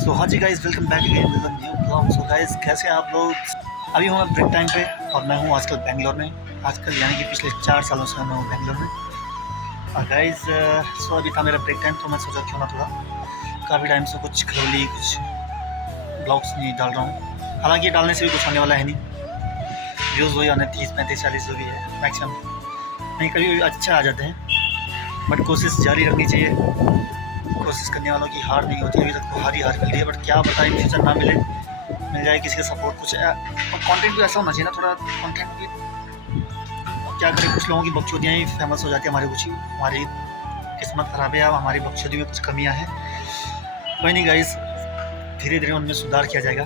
सो हाँ जी guys, welcome back again with a new blog. So guys, कैसे हैं आप लोग? अभी हूँ मैं ब्रेक टाइम पे और मैं हूँ आजकल बेंगलोर में। आजकल यानी कि पिछले 4 सालों से मैं हूँ बेंगलोर में। और गाइस, सो अभी था मेरा ब्रेक टाइम, तो मैं सोचा क्यों ना थोड़ा काफ़ी टाइम से कुछ खरोली कुछ ब्लॉग्स नहीं डाल रहा हूँ। हालांकि डालने से भी कुछ होने वाला है नहीं, व्यूज़ वही आने 30 35 40 जो भी है मैक्सिमम, नहीं कभी अच्छा आ जाते हैं। बट कोशिश जारी रखनी चाहिए। कोशिश करने वालों की हार नहीं होती। अभी तक तो हार ही हार मिल रही है, बट क्या पता इन फ्यूचर ना मिल जाए किसी का सपोर्ट कुछ और कंटेंट भी ऐसा होना चाहिए ना, थोड़ा कंटेंट भी। क्या करें, कुछ लोगों की बकचोदियाँ ही फेमस हो जाती है, हमारी किस्मत खराब है या हमारी बकचोदी में कुछ कमियां हैं। कोई नहीं गाइस, धीरे धीरे उनमें सुधार किया जाएगा।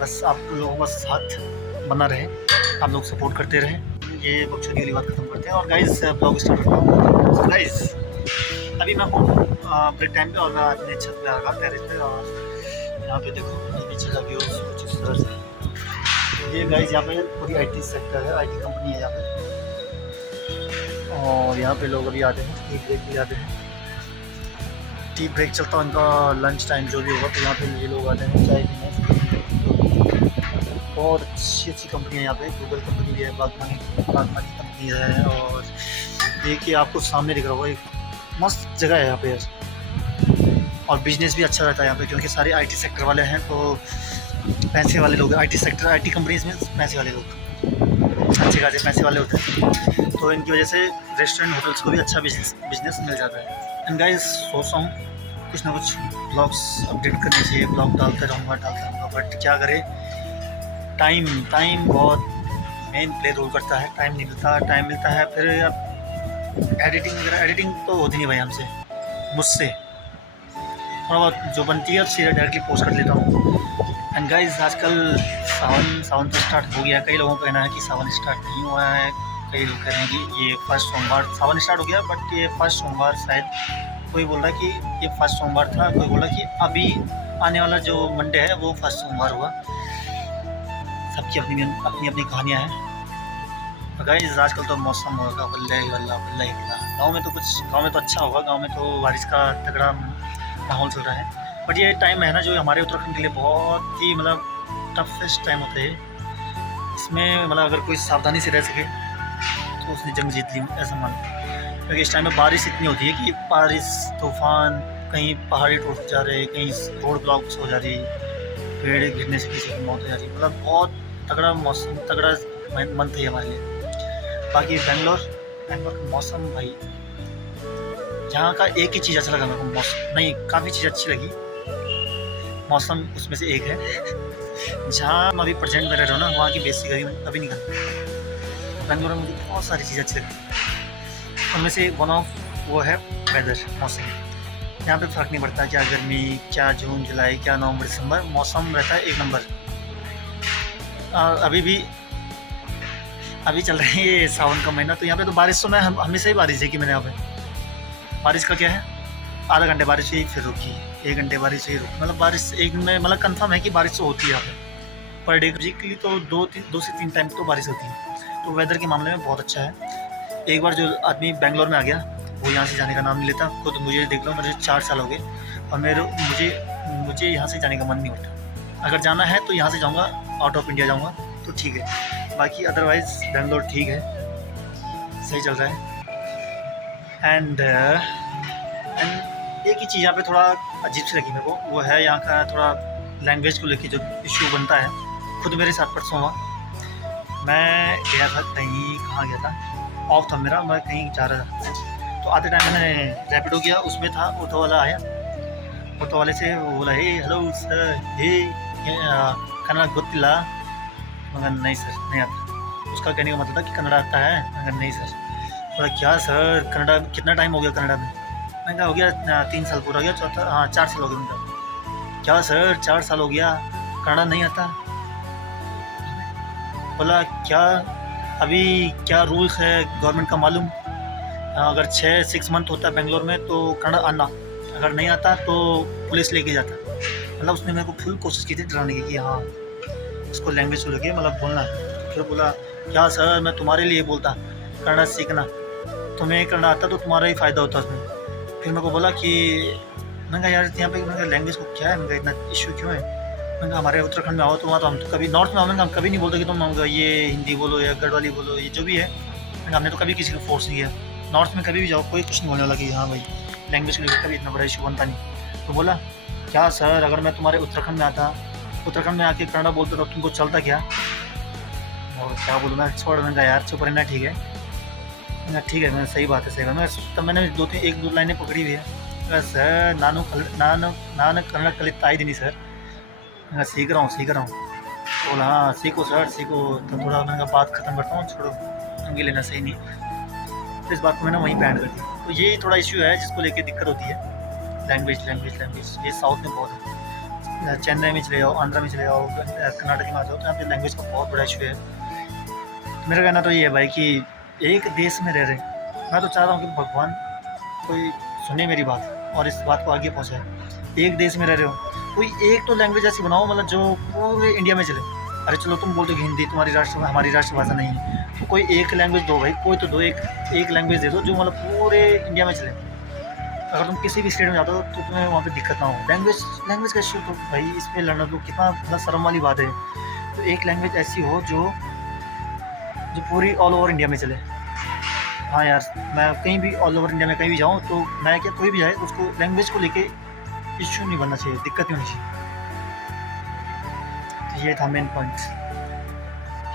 बस आप लोगों का साथ बना रहे, आप लोग सपोर्ट करते रहे। ये बकचोदी वाली बात खत्म करते हैं और गाइस ब्लॉग स्टार्ट करता हूँ। गाइस, अभी मैं हूँ ब्रेक टाइम पे और मैं अपने छत पे आ रहा टेरेस पे। और यहाँ पे देखो ये नीचे का व्यू कुछ इस तरह से। ये गाइस यहाँ पे पूरी आईटी सेक्टर है, आईटी कंपनी है यहाँ पे। और यहाँ पे लोग अभी आते हैं, टी ब्रेक भी आते हैं। टी ब्रेक चलता है उनका, लंच टाइम जो भी होगा, तो यहाँ पे ये लोग आते हैं चाय पीने। बहुत अच्छी अच्छी कंपनी है यहाँ पे, गूगल कंपनी भी है, बागवानी कंपनी है। और देखिए आपको सामने दिख रहा होगा, एक मस्त जगह है यहाँ पे यार। और बिजनेस भी अच्छा रहता है यहाँ पे, क्योंकि सारे आईटी सेक्टर वाले हैं, तो पैसे वाले लोग, आईटी सेक्टर आईटी कंपनीज में पैसे वाले लोग अच्छे खासे पैसे वाले होते हैं, तो इनकी वजह से रेस्टोरेंट होटल्स को भी अच्छा बिजनेस मिल जाता है। एंड गाइस, सोच रहा हूँ कुछ ना कुछ ब्लॉग्स अपडेट करने चाहिए, ब्लॉग डालते रहूँगा, बट क्या करें, टाइम टाइम बहुत मेन प्ले रोल करता है। टाइम नहीं मिलता, टाइम मिलता है फिर अब एडिटिंग वगैरह, एडिटिंग तो होती नहीं भाई हमसे, मुझसे थोड़ा बहुत जो बनती है सीधे डायरेक्टली पोस्ट कर लेता हूँ। एंड गाइस, आजकल सावन तो स्टार्ट हो गया। कई लोगों का कहना है कि सावन स्टार्ट नहीं हुआ है, कई लोग कह रहे हैं कि ये फर्स्ट सोमवार सावन स्टार्ट हो गया, बट ये फर्स्ट सोमवार शायद, कोई बोल रहा है कि ये फर्स्ट सोमवार था, कोई बोल रहा है कि अभी आने वाला जो मंडे है वो फर्स्ट सोमवार हुआ। सबकी अपनी अपनी अपनी कहानियाँ हैं। तो गाइस, आजकल तो मौसम होगा बल्ले बल्ला बल्ला ही बल्ला। गाँव में तो अच्छा होगा, गाँव में तो बारिश का तगड़ा माहौल चल रहा है। बट ये टाइम है ना, जो हमारे उत्तराखंड के लिए बहुत ही मतलब टफेस्ट टाइम होता है। इसमें मतलब अगर कोई सावधानी से रह सके तो उसने जंग जीत ली, ऐसा मान लो। क्योंकि इस टाइम में बारिश इतनी होती है कि बारिश, तूफान, कहीं पहाड़ी टूट जा रहे, कहीं रोड ब्लॉक्स हो जा रही, पेड़ गिरने से किसी की मौत हो जा रही। मतलब बहुत तगड़ा मौसम, तगड़ा मंथ है हमारे लिए। बाकी बेंगलोर का मौसम भाई, यहाँ का एक ही चीज़ अच्छा लगा मेरे को, मौसम नहीं, काफ़ी चीज़ अच्छी लगी, मौसम उसमें से एक है। जहाँ मैं अभी प्रेजेंट में रह रहा हूँ ना, वहाँ की बेसिक कभी नहीं करता। बेंगलोर में मुझे बहुत सारी चीज़ें अच्छी लगती, उनमें से वन ऑफ वो है वेदर, मौसम। यहाँ पे फ़र्क नहीं पड़ता क्या गर्मी, क्या जून जुलाई, क्या नवंबर दिसंबर, मौसम रहता है एक नंबर। अभी चल रहा है ये सावन का महीना, तो यहाँ पे तो बारिश तो मैं हमेशा ही बारिश है कि मैंने यहाँ पे। बारिश का क्या है, आधा घंटे बारिश हुई फिर रुकी, 1 घंटे बारिश हुई रुकी, मतलब बारिश एक दिन में, मतलब कंफर्म है कि बारिश तो होती है यहाँ पे। पर डे के लिए तो 2 से 3 टाइम तो बारिश होती है, तो वेदर के मामले में बहुत अच्छा है। एक बार जो आदमी बेंगलोर में आ गया, वो यहाँ से जाने का नाम नहीं लेता। खुद मुझे देख लो, मुझे 4 साल हो गए और मुझे यहाँ से जाने का मन नहीं होता। अगर जाना है तो यहाँ से जाऊँगा, आउट ऑफ इंडिया जाऊँगा तो ठीक है, बाकी अदरवाइज़ बेंगलोर ठीक है, सही चल रहा है। एंड एक ही चीज़ यहाँ पे थोड़ा अजीब सी लगी मेरे को, वो है यहाँ का थोड़ा लैंग्वेज को लेके जो इशू बनता है। खुद मेरे साथ परसों हुआ, मैं गया था कहीं, कहाँ गया था, ऑफ था मेरा, मैं कहीं जा रहा था, तो आते टाइम मैंने रैपिडो किया, उसमें था ऑटो वाला आया, ऑटो वाले से वो बोला, हे हेलो सर, हे कन्नड़ा गोत्तिला। मगर नहीं सर, नहीं आता। उसका कहने का मतलब था कि कन्नड़ा आता है, मगर नहीं सर। बोला क्या सर, कन्नड़ा कितना टाइम हो गया कन्नड़ा में? मैंने कहा हो गया 3 साल पूरा हो गया, चौथा, हाँ 4 साल हो गए उनका। क्या सर 4 साल हो गया, कन्नड़ा नहीं आता? बोला क्या, अभी क्या रूल्स है गवर्नमेंट का मालूम? अगर 6 मंथ होता है बेंगलोर में तो कन्नड़ा आना, अगर नहीं आता तो पुलिस लेके जाता। मतलब उसने मेरे को फुल कोशिश की थी डराने की कि हाँ उसको लैंग्वेज को लेके मतलब बोलना। फिर बोला क्या सर, मैं तुम्हारे लिए बोलता, कन्नड़ा सीखना, तुम्हें कन्नड़ा आता तो तुम्हारा ही फ़ायदा होता उसमें। फिर मेरे को बोला कि मैंने कहा यार यहाँ पे मैंने लैंग्वेज को क्या है, मैंने कहा इतना इशू क्यों है। मैंने कहा हमारे उत्तराखंड में आओ तो वहाँ तो हम तो कभी नॉर्थ में आओ, मैंने कहा हम कभी नहीं बोलते कि तुम ये हिंदी बोलो या गढ़वाली बोलो, ये जो भी है। मैंने कहा हमने तो कभी किसी को फोर्स नहीं किया। नॉर्थ में कभी भी जाओ कोई कुछ नहीं बोलने वाला कि हाँ भाई लैंग्वेज को लेकर कभी इतना बड़ा इशू बनता नहीं। तो बोला क्या सर, अगर मैं तुम्हारे उत्तराखंड में आता, उत्तराखंड में आके कन्नड़ा बोलता तो तुमको चलता क्या। और क्या बोलूँ मैं, छोड़, मैंने कहा यार चुप रहना, ठीक है। मैंने कहा ठीक है, मैंने सही बात है सही बात। मैं तब मैंने एक दो लाइनें पकड़ी हुई है। मैंने कहा सर नान कन्नड़ कलित आई नहीं सर। मैं कहा सीख रहा हूँ। बोला हाँ सीखो सर सीखो। तो थोड़ा मैंने कहा बात ख़त्म करता हूँ, छोड़ो पंगे लेना सही नहीं। तो इस बात को मैंने वहीं पे ऐड कर दिया। तो ये थोड़ा इशू है जिसको लेके दिक्कत होती है, लैंग्वेज। ये साउथ में बहुत है। चेन्नई में चले जाओ, आंध्रा में चले जाओ, कर्नाटक में आ जाओ, तो यहाँ पे लैंग्वेज का बहुत बड़ा इशू है। मेरा कहना तो ये है भाई कि एक देश में रह रहे, मैं तो चाह रहा हूँ कि भगवान कोई सुने मेरी बात और इस बात को आगे पहुँचाए। एक देश में रह रहे हो, कोई एक तो लैंग्वेज ऐसी बनाओ मतलब जो पूरे इंडिया में चले। अरे चलो तुम बोलते हो कि हिंदी तुम्हारी हमारी राष्ट्रभाषा नहीं है, तो कोई एक लैंग्वेज दो भाई, कोई तो दो, एक लैंग्वेज दे दो जो मतलब पूरे इंडिया में चले। अगर तुम किसी भी स्टेट में जाते हो तो तुम्हें वहाँ पे दिक्कत ना हो। लैंग्वेज का इशू तो भाई इस पर लड़ना तो कितना मतलब शर्म वाली बात है। तो एक लैंग्वेज ऐसी हो जो पूरी ऑल ओवर इंडिया में चले। हाँ यार, मैं कहीं भी ऑल ओवर इंडिया में कहीं भी जाऊँ तो मैं क्या, कोई भी जाए उसको लैंग्वेज को लेके इशू नहीं बनना चाहिए, दिक्कत नहीं होनी चाहिए। तो ये था मेन पॉइंट।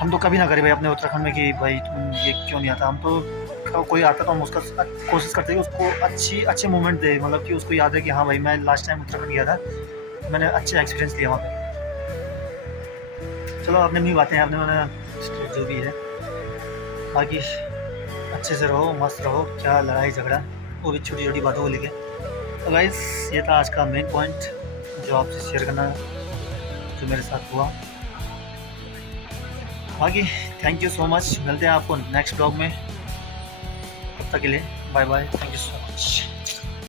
हम तो कभी ना करें भाई अपने उत्तराखंड में कि भाई तुम ये क्यों नहीं आता। हम तो कोई आता तो हम उसका कोशिश करते हैं कि उसको अच्छे मोमेंट दे, मतलब कि उसको याद है कि हाँ भाई मैं लास्ट टाइम उत्तराखंड गया था, मैंने अच्छे एक्सपीरियंस लिया वहाँ पे। चलो आपने भी बातें हैं, आपने मैंने जो भी है, बाकी अच्छे से रहो, मस्त रहो, क्या लड़ाई झगड़ा, वो भी छोटी छोटी बातों को लेके। तो गाइस ये था आज का मेन पॉइंट जो आपसे शेयर करना जो मेरे साथ हुआ। बाकी थैंक यू सो मच, मिलते हैं आपको नेक्स्ट ब्लॉग में। तब तक के लिए bye bye, thank you so much.